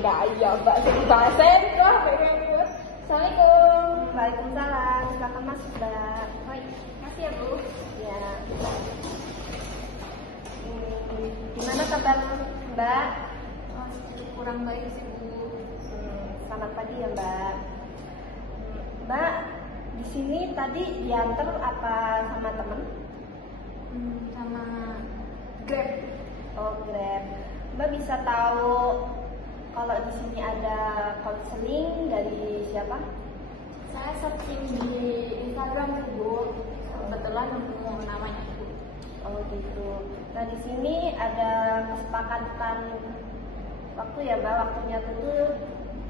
Enggak, iya mbak, jadi bahasa itu Assalamualaikum. Waalaikumsalam, silakan masuk mbak. Baik, makasih ya bu. Ya. Gimana kabar mbak? Oh, kurang baik sih bu. Selamat pagi ya mbak. Mbak, di sini tadi diantar apa sama temen? Sama Grab. Oh Grab. Mbak bisa tahu kalau di sini ada konseling dari siapa? Saya searching di Instagram bu. Kebetulan nemu namanya bu. Oh gitu. Nah di sini ada kesepakatan waktu ya mbak, waktunya tuh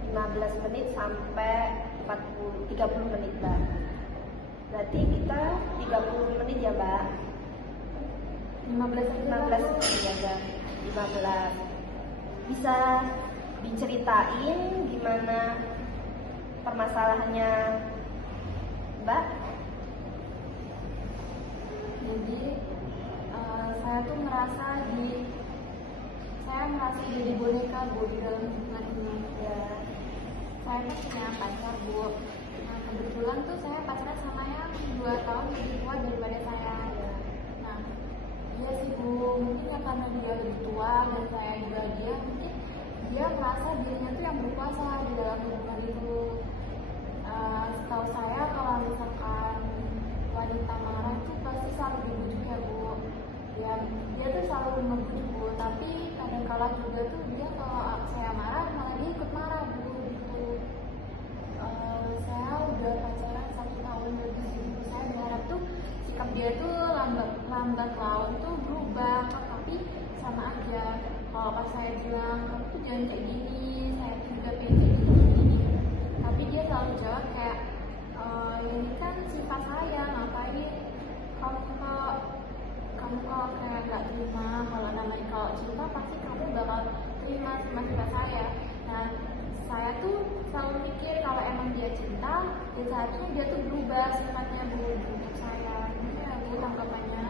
15 menit sampai 30 menit mbak. Berarti kita 30 menit ya mbak. 15 ya mbak. 15. Bisa diceritain gimana permasalahannya mbak? Jadi saya tuh merasa jadi boneka bu di dalam hubungan ini. Ya. Saya tuh punya pacar bu. Nah kebetulan tuh saya pacaran sama yang 2 tahun lebih tua daripada saya. Nah iya sih bu, mungkin ya karena dia lebih tua dan saya juga dia, mungkin dia merasa dirinya tuh yang berkuasa di dalam hubungan itu. Setahu saya kalau misalkan wanita marah tuh pasti selalu dibujuk ya bu. Ya dia tuh selalu membujuk bu, tapi kadang-kala juga tuh dia kalau saya marah malah dia ikut marah bu gitu. Saya udah pacaran 1 tahun lebih sih. Saya berharap tuh sikap dia tuh lambat laun tuh berubah, tapi sama aja. Kalau pas saya bilang kamu tuh jangan kayak gini, saya tuh juga pengen kayak gini, tapi dia selalu jawab kayak ini kan sifat saya, ngapain kamu kalau kayak nggak terima, kalau cinta pasti kamu bakal terima sama sifat saya. Nah saya tuh selalu mikir kalau emang dia cinta, ya seharusnya dia tuh berubah sifatnya bu untuk saya. Ini ya bu tanggapannya.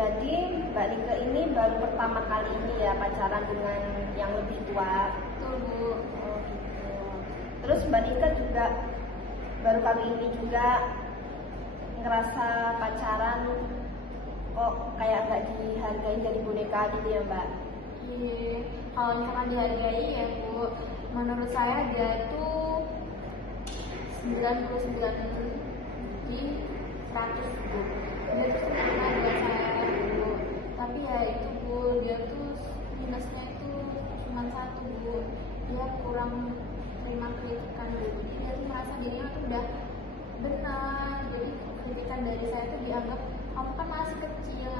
Jadi Mbak Nike ini baru pertama kali ini ya pacaran dengan yang lebih tua. Betul bu. Oh gitu. Terus Mbak Nike juga baru kali ini juga ngerasa pacaran kok kayak nggak dihargai dari boneka gitu ya Mbak? Iya, kalau misalkan dihargai ya bu, menurut saya dia tuh 99 di 100 bu. Dia tuh sempurna buat saya bu, tapi ya itu bu, dia tuh minusnya itu cuma 1 bu, dia kurang terima kritikan bu. Jadi dia tuh merasa dirinya tuh udah benar, jadi kritikan dari saya tuh dianggap kamu kan masih kecil,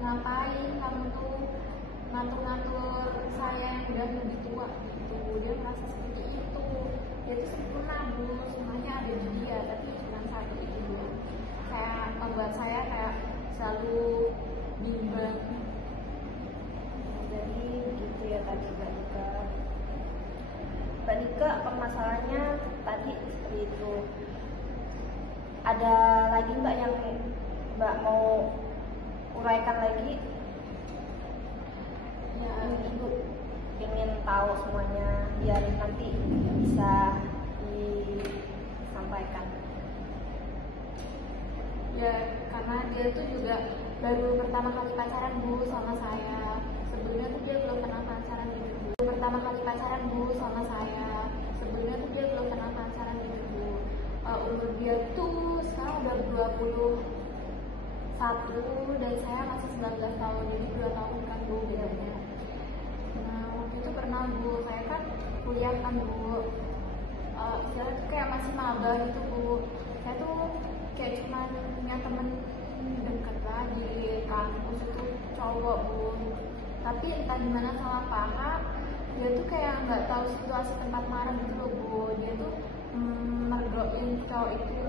ngapain kamu tuh ngatur-ngatur saya yang udah lebih tua gitu. Dia merasa seperti itu. Dia tuh sempurna bu, semuanya ada di dia, tapi cuma 1 itu bu. Membuat saya kayak selalu bimbang. Jadi gitu ya tadi Mbak Nike. Mbak Nike permasalahannya tadi seperti itu. Ada lagi Mbak yang Mbak mau uraikan lagi? Ya, Ibu ingin tahu semuanya biar nanti bisa disampaikan. ya karena dia tuh juga baru pertama kali pacaran bu sama saya. Sebelumnya tuh dia belum pernah pacaran gitu bu. Pertama kali pacaran bu sama saya. Sebelumnya tuh dia belum pernah pacaran gitu bu. Umur dia tuh sekarang udah 21 dan saya masih 19 tahun, jadi 2 tahun kan bu bedanya. Nah waktu itu pernah bu, saya kan kuliah kan bu, istilahnya tuh kayak masih maba gitu bu. Saya tuh kayak cuma punya temen deket lah di kampus itu cowok bu, tapi entah gimana salah paham dia tuh kayak nggak tahu situasi tempat marah gitu loh bu. Dia tuh mergokin cowok itu,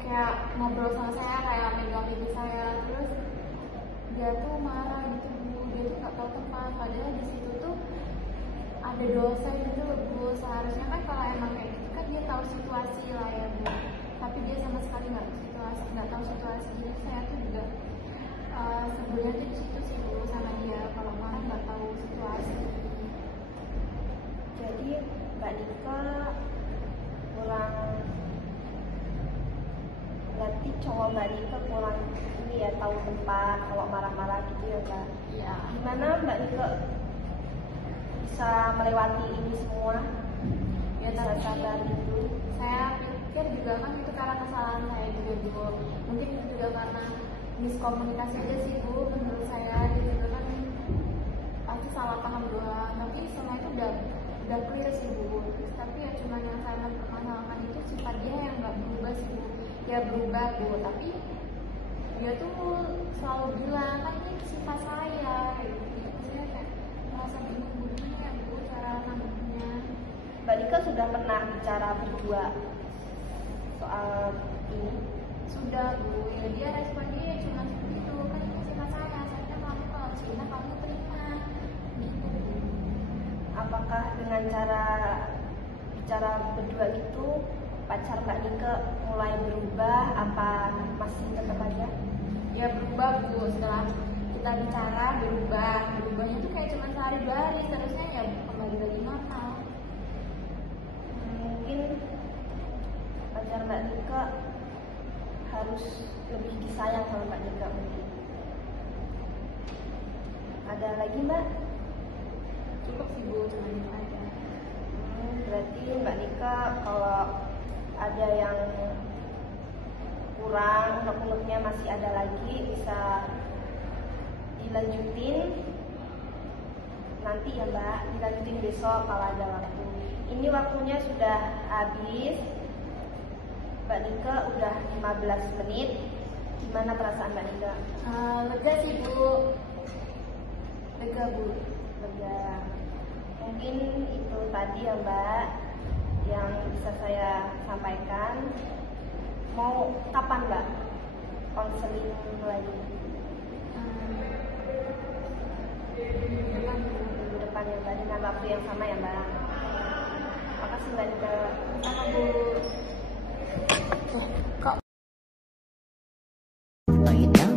kayak ngobrol sama saya, kayak megang pipi saya, terus dia tuh marah gitu bu. Dia tuh nggak tahu tempat, padahal di situ tuh ada dosa gitu loh bu. Seharusnya kan kalau emang kayak gitu kan dia tahu situasi lah ya bu, tapi dia sama sekali nggak tahu situasi. Jadi saya tuh juga sebelumnya tuh di situ sih bu sama dia, kalau marah nggak tahu situasi. berarti cowok Mbak Nika kurang ini ya, tahu tempat kalau marah-marah gitu ya Mbak. Iya. Gimana Mbak Nika bisa melewati ini semua? Ya Bisa tapi sabar gitu. saya pikir juga kan itu karena kesalahan saya juga Bu. Mungkin itu juga karena miskomunikasi aja sih Bu, menurut saya gitu kan pasti salah paham doang. Tapi semua itu udah clear sih Bu. Tapi ya cuma yang saya permasalahkan itu sifat dia yang nggak berubah sih Bu. Ya berubah Bu, tapi dia tuh selalu bilang kan ini sifat saya gitu. Saya kayak merasa bingung Bu, gimana ya Bu cara nanggepinnya. Mbak Nika sudah pernah bicara berdua soal ini? Sudah Bu, ya dia respon dia cuma seperti itu kan ini sifat saya kamu kalau Cina kamu terima gitu Bu. Apakah dengan cara bicara berdua gitu pacar Mbak Nika mulai berubah apa masih tetap aja? Ya berubah Bu, setelah kita bicara berubahnya tuh kayak cuma sehari dua hari, seterusnya ya kembali lagi normal. Mungkin pacar Mbak Nika harus lebih disayang sama Mbak Nika mungkin. Ada lagi Mbak? Cukup sih Bu, cuma itu aja. Berarti Mbak Nika kalau ada yang kurang, unek-uneknya masih ada lagi, bisa dilanjutin nanti ya Mbak, dilanjutin besok kalau ada waktu. Ini waktunya sudah habis. Mbak Nika udah 15 menit. Gimana perasaan Mbak Nika? Lega sih Bu. Lega Bu. Lega. Mungkin itu tadi ya Mbak yang bisa saya sampaikan. Mau kapan Mbak konseling lagi? Minggu depan ya Mbak, dengan waktu yang sama ya Mbak. Makasih Mbak Nika. Sama Bu. Kok Right now